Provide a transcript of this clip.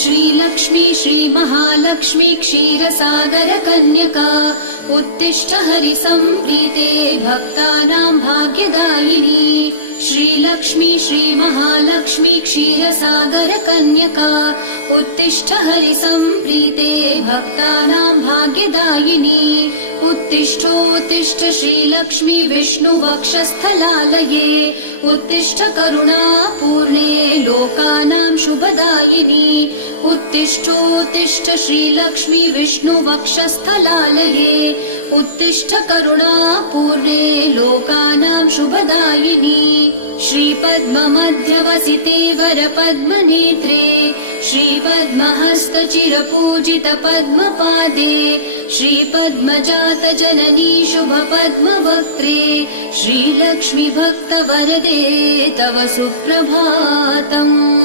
श्रीलक्ष्मी श्रीमहालक्ष्मी क्षीरसागरकन्यका उत्तिष्ठ हरिसम्प्रीते भक्तानां भाग्यदायिनी। श्रीलक्ष्मी श्रीमहालक्ष्मी क्षीरसागरकन्यका उत्तिष्ठ हरिसम्प्रीते भक्तानां भाग्यदायिनी। उत्तिष्ठोत्तिष्ठ श्रीलक्ष्मी विष्णुवक्षस्थलालये उत्तिष्ठ करुणापूर्णे लोकानां शुभदायिनी। उत्तिष्ठोत्तिष्ठ श्रीलक्ष्मी विष्णुवक्षस्थलालये उत्तिष्ठ करुणापूर्णे लोकानां शुभदायिनी। श्रीपद्ममध्यवसिते वरपद्मनेत्रे श्रीपद्महस्तचिरपूजित पद्मपादे श्रीपद्मजातजननी शुभपद्मवक्त्रे श्रीलक्ष्मी भक्तवरदे तव सुप्रभातम्।